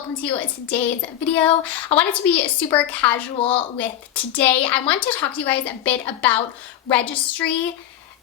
welcome to today's video. I wanted to be super casual with today. I want to talk to you guys a bit about registry,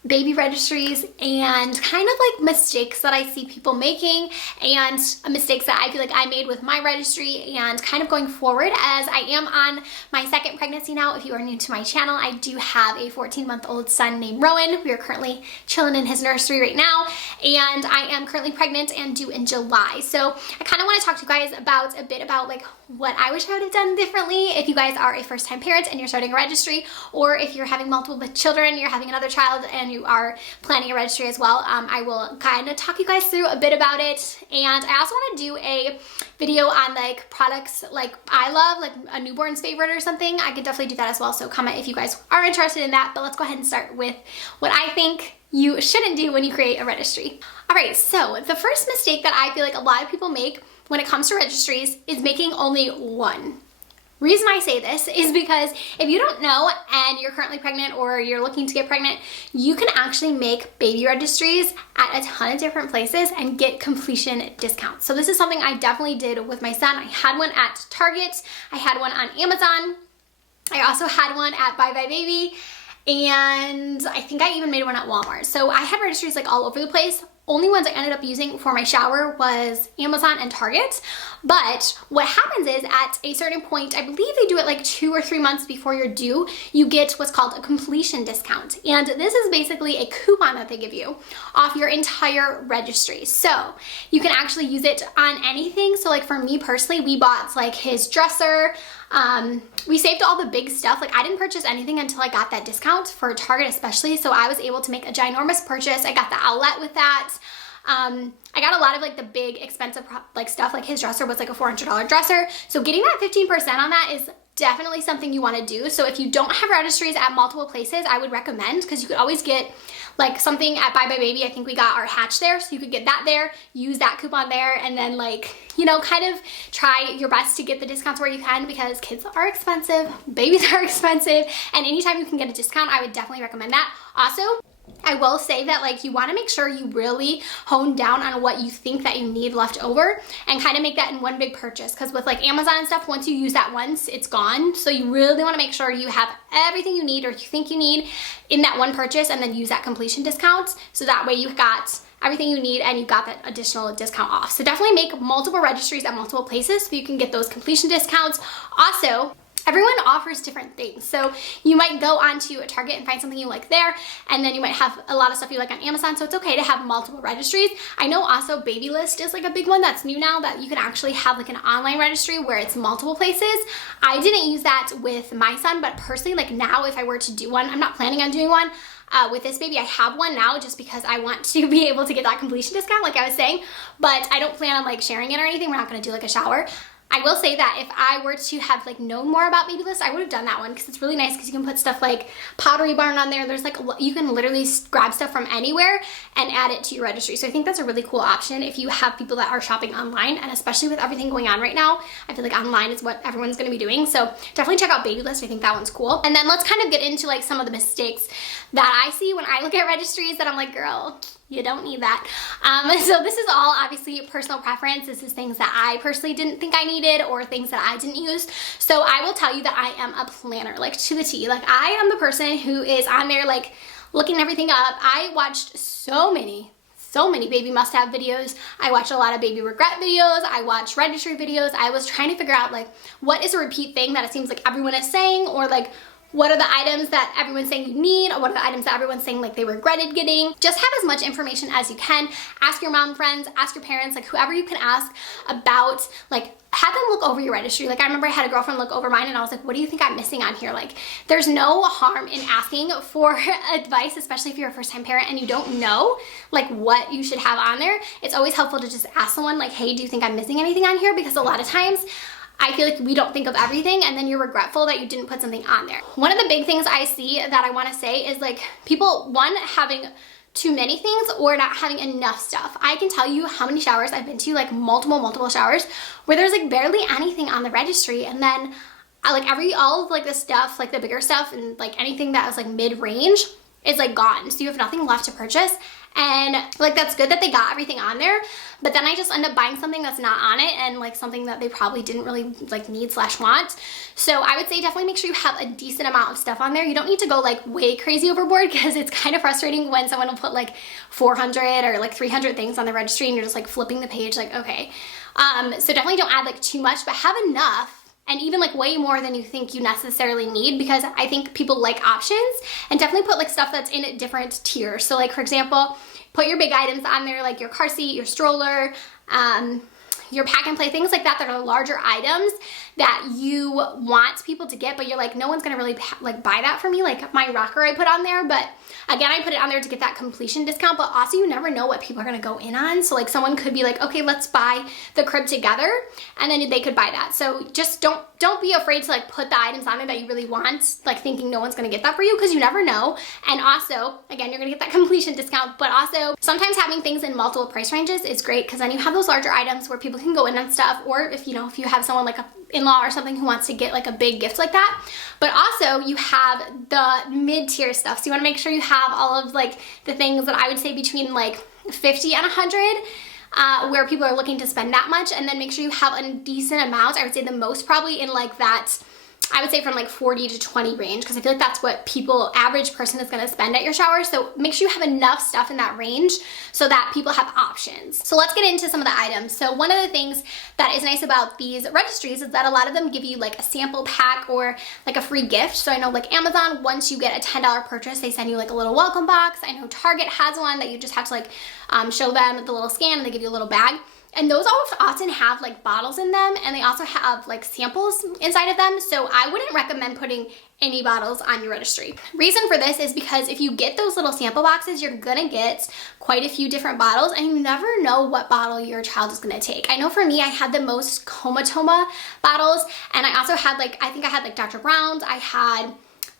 baby registries, and kind of like mistakes that I see people making and mistakes that I feel like I made with my registry and kind of going forward as I am on my second pregnancy now. If you are new to my channel, I do have a 14-month-old son named Rowan. We are currently chilling in his nursery right now, and I am currently pregnant and due in July. So I kind of want to talk to you guys about a bit about like what I wish I would have done differently if you guys are a first-time parent and you're starting a registry, or if you're having multiple children, you're having another child and you are planning a registry as well. I will kind of talk you guys through a bit about it, and I also want to do a video on like products like I love, like a newborn's favorite or something. I could definitely do that as well, so comment if you guys are interested in that. But let's go ahead and start with what I think you shouldn't do when you create a registry. All right, so the first mistake that I feel like a lot of people make when it comes to registries is making only one. Reason I say this is because if you don't know and you're currently pregnant or you're looking to get pregnant, you can actually make baby registries at a ton of different places and get completion discounts. So this is something I definitely did with my son. I had one at Target, I had one on Amazon, I also had one at Bye Bye Baby, and I think I even made one at Walmart. So I had registries like all over the place. Only ones I ended up using for my shower was Amazon and Target. But what happens is at a certain point, I believe they do it like 2 or 3 months before you're due, you get what's called a completion discount. And this is basically a coupon that they give you off your entire registry. So you can actually use it on anything. So like for me personally, we bought like his dresser. We saved all the big stuff. Like I didn't purchase anything until I got that discount for Target especially. So I was able to make a ginormous purchase. I got the outlet with that. I got a lot of like the big expensive like stuff, like his dresser was like a $400 dresser. So getting that 15% on that is definitely something you want to do. So if you don't have registries at multiple places, I would recommend, because you could always get like something at Bye Bye Baby. I think we got our hatch there, so you could get that there, use that coupon there, and then like, you know, kind of try your best to get the discounts where you can, because kids are expensive, babies are expensive, and anytime you can get a discount, I would definitely recommend that. Also, I will say that like you want to make sure you really hone down on what you think that you need left over and kind of make that in one big purchase, because with like Amazon and stuff, once you use that once, it's gone. So you really want to make sure you have everything you need or you think you need in that one purchase, and then use that completion discount, so that way you've got everything you need and you got that additional discount off. So definitely make multiple registries at multiple places so you can get those completion discounts. Also, everyone offers different things. So you might go onto a Target and find something you like there, and then you might have a lot of stuff you like on Amazon, so it's okay to have multiple registries. I know also BABYLIST is like a big one that's new now, that you can actually have like an online registry where it's multiple places. I didn't use that with my son, but personally, like now if I were to do one, I'm not planning on doing one. With this baby, I have one now just because I want to be able to get that completion discount like I was saying, but I don't plan on like sharing it or anything. We're not gonna do like a shower. I will say that if I were to have like known more about BABYLIST, I would have done that one, because it's really nice because you can put stuff like Pottery Barn on there. There's like, you can literally grab stuff from anywhere and add it to your registry. So I think that's a really cool option if you have people that are shopping online, and especially with everything going on right now, I feel like online is what everyone's going to be doing. So definitely check out BABYLIST. I think that one's cool. And then let's kind of get into like some of the mistakes that I see when I look at registries that I'm like, girl, you don't need that. So this is all obviously personal preference. This is things that I personally didn't think I needed, or things that I didn't use. So I will tell you that I am a planner, like to the T. Like I am the person who is on there like looking everything up. I watched so many baby must-have videos. I watched a lot of baby regret videos. I watched registry videos. I was trying to figure out like what is a repeat thing that it seems like everyone is saying, or like what are the items that everyone's saying you need, or what are the items that everyone's saying like they regretted getting. Just have as much information as you can. Ask your mom friends, ask your parents, like whoever you can ask about, like have them look over your registry. Like I remember I had a girlfriend look over mine and I was like, what do you think I'm missing on here? Like there's no harm in asking for advice, especially if you're a first-time parent and you don't know like what you should have on there. It's always helpful to just ask someone like, hey, do you think I'm missing anything on here? Because a lot of times I feel like we don't think of everything, and then you're regretful that you didn't put something on there. One of the big things I see that I want to say is like people, one, having too many things or not having enough stuff. I can tell you how many showers I've been to, like multiple showers, where there's like barely anything on the registry, and then all of like the stuff, like the bigger stuff and like anything that was like mid-range is like gone. So you have nothing left to purchase. And like, that's good that they got everything on there, but then I just end up buying something that's not on it and like something that they probably didn't really like need / want. So I would say definitely make sure you have a decent amount of stuff on there. You don't need to go like way crazy overboard, because it's kind of frustrating when someone will put like 400 or like 300 things on the registry and you're just like flipping the page like, okay. So definitely don't add like too much, but have enough, and even like way more than you think you necessarily need, because I think people like options. And definitely put like stuff that's in different tiers. So like, for example, put your big items on there, like your car seat, your stroller, your pack and play, things like that that are larger items that you want people to get, but you're like, no one's gonna really like buy that for me. Like my rocker I put on there, but again, I put it on there to get that completion discount, but also you never know what people are gonna go in on. So like someone could be like, okay, let's buy the crib together, and then they could buy that. So just don't be afraid to like put the items on there that you really want, like thinking no one's gonna get that for you, because you never know. And also, again, you're gonna get that completion discount, but also sometimes having things in multiple price ranges is great, because then you have those larger items where people can go in on stuff, or if you have someone like a in-law or something who wants to get like a big gift like that. But also you have the mid-tier stuff, so you want to make sure you have all of like the things that I would say between like 50 and 100, where people are looking to spend that much, and then make sure you have a decent amount. I would say the most probably in like that, I would say from like 40 to 20 range, because I feel like that's what average person is gonna spend at your shower. So make sure you have enough stuff in that range so that people have options. So let's get into some of the items. So one of the things that is nice about these registries is that a lot of them give you like a sample pack or like a free gift. So I know like Amazon, once you get a $10 purchase, they send you like a little welcome box. I know Target has one that you just have to like show them the little scan and they give you a little bag. And those often have like bottles in them, and they also have like samples inside of them. So I wouldn't recommend putting any bottles on your registry. Reason for this is because if you get those little sample boxes, you're gonna get quite a few different bottles, and you never know what bottle your child is gonna take. I know for me, I had the most Comatoma bottles, and I also had like, I think I had like Dr. Brown's, I had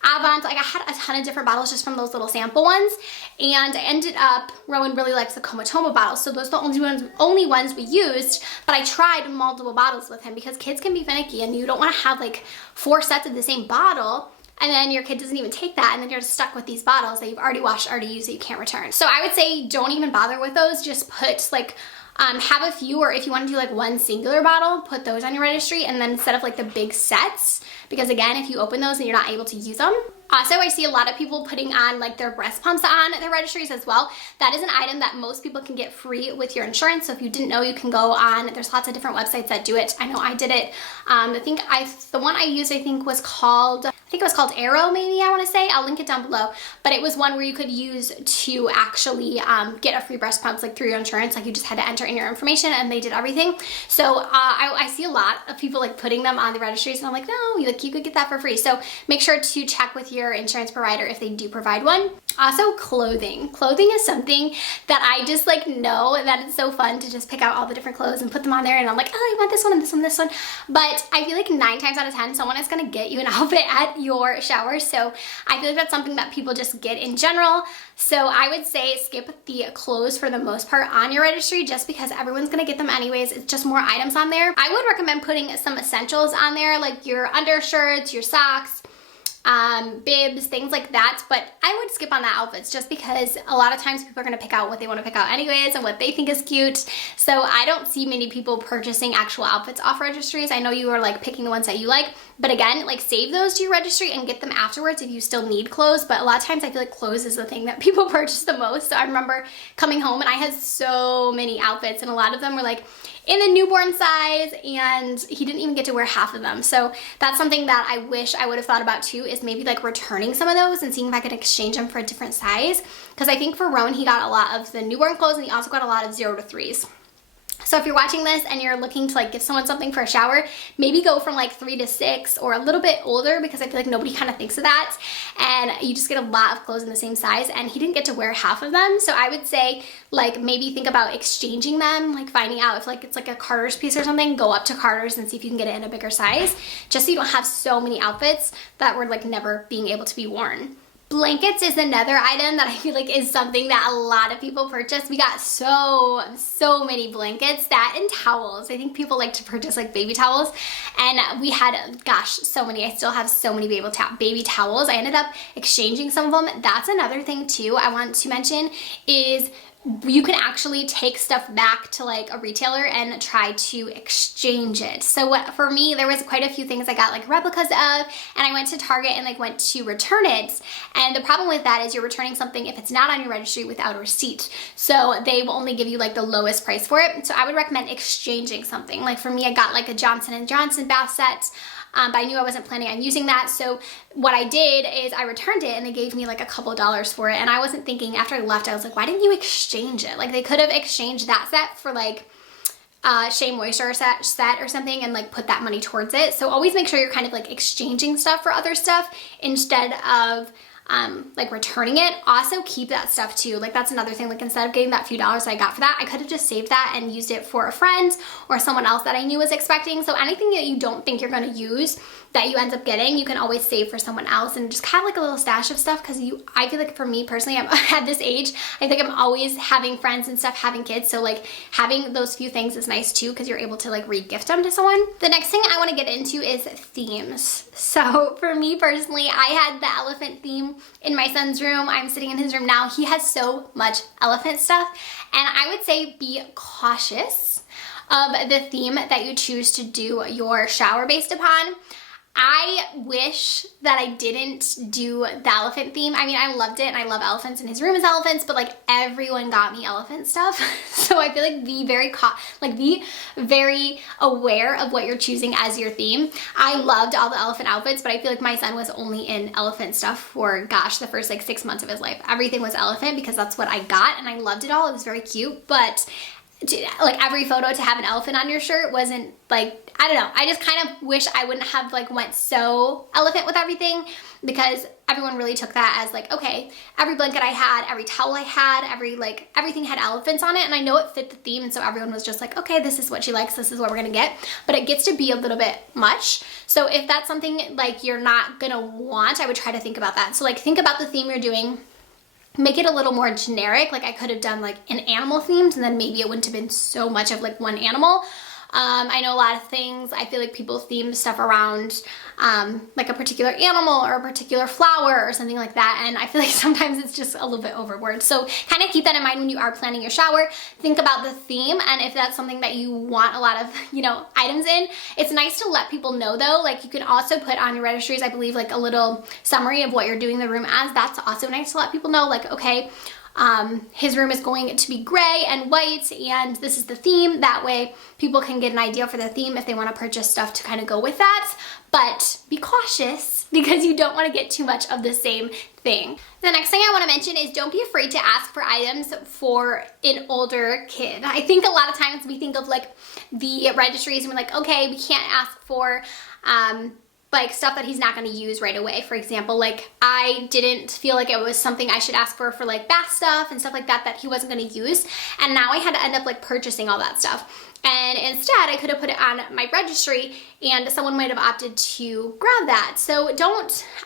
Avon's, like I had a ton of different bottles just from those little sample ones, and I ended up, Rowan really likes the Comatoma bottles, so those are the only ones we used, but I tried multiple bottles with him because kids can be finicky and you don't want to have like 4 sets of the same bottle, and then your kid doesn't even take that, and then you're just stuck with these bottles that you've already washed, already used, that you can't return. So I would say don't even bother with those, just put like, have a few, or if you want to do like one singular bottle, put those on your registry, and then instead of like the big sets, because again, if you open those and you're not able to use them. Also, I see a lot of people putting on like their breast pumps on their registries as well. That is an item that most people can get free with your insurance. So if you didn't know, you can go on, there's lots of different websites that do it. I know I did it. The one I used, I think it was called AERO, maybe, I want to say. I'll link it down below. But it was one where you could use to actually get a free breast pump like through your insurance. Like you just had to enter in your information and they did everything. So I see a lot of people like putting them on the registries, and I'm like, no, you could get that for free. So make sure to check with your insurance provider if they do provide one. Also, clothing. Clothing is something that I just like know that it's so fun to just pick out all the different clothes and put them on there, and I'm like, oh, I want this one and this one and this one. But I feel like 9 times out of 10, someone is gonna get you an outfit at your shower. So I feel like that's something that people just get in general. So I would say skip the clothes for the most part on your registry, just because everyone's gonna get them anyways. It's just more items on there. I would recommend putting some essentials on there, like your undershirts, your socks, bibs, things like that, but I would skip on the outfits just because a lot of times people are going to pick out what they want to pick out anyways and what they think is cute. So I don't see many people purchasing actual outfits off registries. I know you are like picking the ones that you like, but again, like save those to your registry and get them afterwards if you still need clothes. But a lot of times I feel like clothes is the thing that people purchase the most. So I remember coming home and I had so many outfits, and a lot of them were like in the newborn size, and he didn't even get to wear half of them. So that's something that I wish I would have thought about too, is maybe like returning some of those and seeing if I could exchange them for a different size. Because I think for Rowan, he got a lot of the newborn clothes, and he also got a lot of 0 to 3s. So if you're watching this and you're looking to like give someone something for a shower, maybe go from like 3 to 6 or a little bit older, because I feel like nobody kind of thinks of that, and you just get a lot of clothes in the same size, and he didn't get to wear half of them. So I would say like maybe think about exchanging them, like finding out if like it's like a Carter's piece or something, go up to Carter's and see if you can get it in a bigger size, just so you don't have so many outfits that were like never being able to be worn. Blankets is another item that I feel like is something that a lot of people purchase. We got so many blankets, that and towels. I think people like to purchase like baby towels, and we had, gosh, so many. I still have so many baby towels. I ended up exchanging some of them. That's another thing too I want to mention, is you can actually take stuff back to like a retailer and try to exchange it. So for me, there was quite a few things I got like replicas of, and I went to Target and like went to return it. And the problem with that is you're returning something if it's not on your registry without a receipt. So they will only give you like the lowest price for it. So I would recommend exchanging something. Like for me, I got like a Johnson & Johnson bath set. But I knew I wasn't planning on using that. So what I did is I returned it and they gave me like a couple dollars for it. And I wasn't thinking, after I left, I was like, why didn't you exchange it? Like they could have exchanged that set for like Shea Moisture set or something and like put that money towards it. So always make sure you're kind of like exchanging stuff for other stuff instead of like returning it. Also keep that stuff too. Like that's another thing, like instead of getting that few dollars that I got for that, I could have just saved that and used it for a friend or someone else that I knew was expecting. So anything that you don't think you're going to use that you end up getting, you can always save for someone else and just kind of like a little stash of stuff. Because I feel like for me personally, I'm at this age, I think I'm always having friends and stuff, having kids. So like having those few things is nice too, because you're able to like re-gift them to someone. The next thing I want to get into is themes. So for me personally, I had the elephant theme in my son's room. I'm sitting in his room now. He has so much elephant stuff. And I would say be cautious of the theme that you choose to do your shower based upon. I wish that I didn't do the elephant theme. I mean, I loved it and I love elephants and his room is elephants, but like everyone got me elephant stuff. So I feel like be very aware of what you're choosing as your theme. I loved all the elephant outfits, but I feel like my son was only in elephant stuff for, gosh, the first like 6 months of his life. Everything was elephant because that's what I got and I loved it all. It was very cute, but like every photo to have an elephant on your shirt wasn't like, I don't know. I just kind of wish I wouldn't have like went so elephant with everything, because everyone really took that as like, okay, every blanket I had, every towel I had, everything had elephants on it, and I know it fit the theme, and so everyone was just like, okay, this is what she likes, this is what we're gonna get. But it gets to be a little bit much. So if that's something like you're not gonna want, I would try to think about that. So like think about the theme you're doing. Make it a little more generic. Like I could have done like an animal themed, and then maybe it wouldn't have been so much of like one animal. I know a lot of things, I feel like people theme stuff around like a particular animal or a particular flower or something like that, and I feel like sometimes it's just a little bit overboard. So kind of keep that in mind when you are planning your shower. Think about the theme, and if that's something that you want a lot of, you know, items in, it's nice to let people know though. Like you can also put on your registries, I believe, like a little summary of what you're doing the room as. That's also nice to let people know, like, okay, his room is going to be gray and white, and this is the theme. That way people can get an idea for the theme if they want to purchase stuff to kind of go with that. But be cautious, because you don't want to get too much of the same thing. The next thing I want to mention is don't be afraid to ask for items for an older kid. I think a lot of times we think of like the registries and we're like, okay, we can't ask for like stuff that he's not going to use right away. For example, like I didn't feel like it was something I should ask for like bath stuff and stuff like that he wasn't going to use, and now I had to end up like purchasing all that stuff. And instead I could have put it on my registry and someone might have opted to grab that. So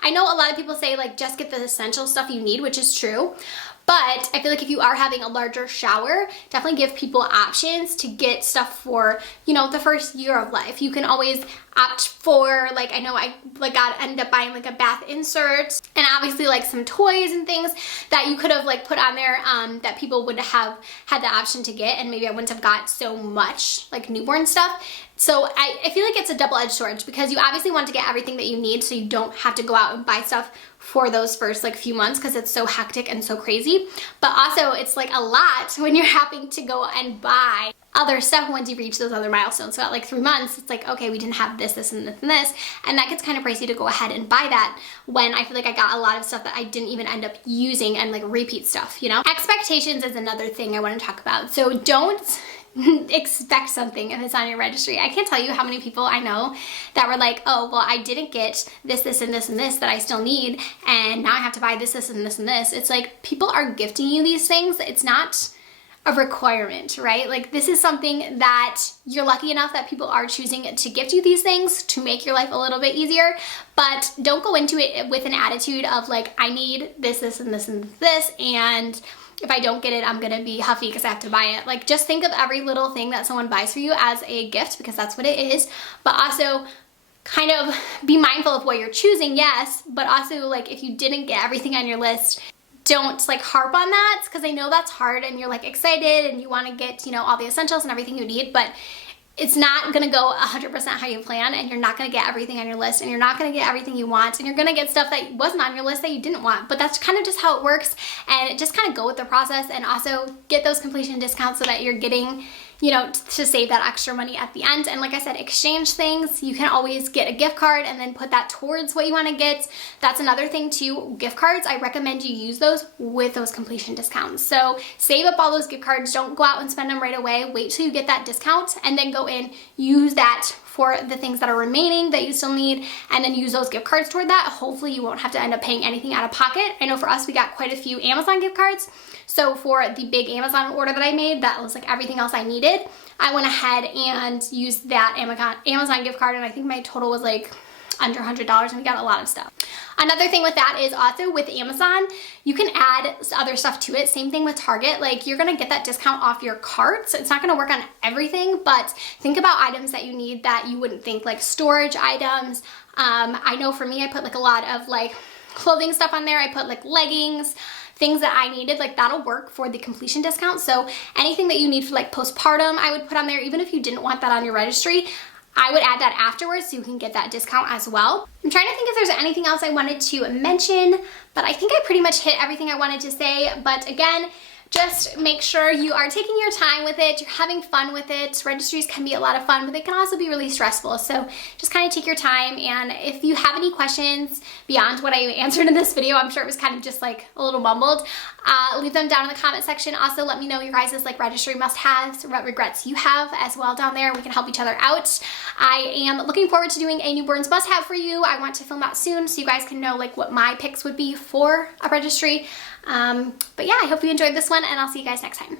I know a lot of people say like just get the essential stuff you need, which is true. But I feel like if you are having a larger shower, definitely give people options to get stuff for, you know, the first year of life. You can always opt for, like, I know I ended up buying like a bath insert and obviously like some toys and things that you could have like put on there that people would have had the option to get, and maybe I wouldn't have got so much like newborn stuff. So I feel like it's a double-edged sword, because you obviously want to get everything that you need so you don't have to go out and buy stuff for those first like few months, because it's so hectic and so crazy. But also it's like a lot when you're having to go and buy other stuff once you reach those other milestones. So at like 3 months, it's like, okay, we didn't have this, this, and this, and this, and that gets kind of pricey to go ahead and buy that when I feel like I got a lot of stuff that I didn't even end up using, and like repeat stuff, you know? Expectations is another thing I want to talk about. So don't expect something if it's on your registry. I can't tell you how many people I know that were like, oh, well, I didn't get this, this, and this, and this that I still need, and now I have to buy this, this, and this, and this. It's like people are gifting you these things. It's not a requirement, right? Like this is something that you're lucky enough that people are choosing to gift you these things to make your life a little bit easier, but don't go into it with an attitude of like, I need this, this, and this, and this, and if I don't get it, I'm gonna be huffy because I have to buy it. Like just think of every little thing that someone buys for you as a gift, because that's what it is, but also kind of be mindful of what you're choosing, yes, but also like if you didn't get everything on your list, don't like harp on that, because I know that's hard and you're like excited and you want to get, you know, all the essentials and everything you need, but it's not gonna go 100% how you plan, and you're not gonna get everything on your list, and you're not gonna get everything you want, and you're gonna get stuff that wasn't on your list that you didn't want. But that's kind of just how it works, and just kind of go with the process, and also get those completion discounts so that you're getting, you know, to save that extra money at the end. And like I said, exchange things. You can always get a gift card and then put that towards what you want to get. That's another thing too. Gift cards, I recommend you use those with those completion discounts. So save up all those gift cards. Don't go out and spend them right away. Wait till you get that discount and then go in, use that for the things that are remaining that you still need, and then use those gift cards toward that. Hopefully you won't have to end up paying anything out of pocket. I know for us, we got quite a few Amazon gift cards. So for the big Amazon order that I made, that was like everything else I needed, I went ahead and used that Amazon gift card, and I think my total was like under $100, and we got a lot of stuff. Another thing with that is also with Amazon, you can add other stuff to it. Same thing with Target. Like, you're gonna get that discount off your cart. So it's not gonna work on everything, but think about items that you need that you wouldn't think, like storage items. I know for me, I put like a lot of like clothing stuff on there. I put like leggings, things that I needed, like that'll work for the completion discount. So anything that you need for like postpartum, I would put on there. Even if you didn't want that on your registry, I would add that afterwards so you can get that discount as well. I'm trying to think if there's anything else I wanted to mention, but I think I pretty much hit everything I wanted to say. But again, just make sure you are taking your time with it, you're having fun with it. Registries can be a lot of fun, but they can also be really stressful. So just kind of take your time, and if you have any questions beyond what I answered in this video, I'm sure it was kind of just like a little mumbled, leave them down in the comment section. Also, let me know your guys' like registry must-haves, what regrets you have as well down there. We can help each other out. I am looking forward to doing a newborns must-have for you. I want to film that soon so you guys can know like what my picks would be for a registry. But yeah, I hope you enjoyed this one, and I'll see you guys next time.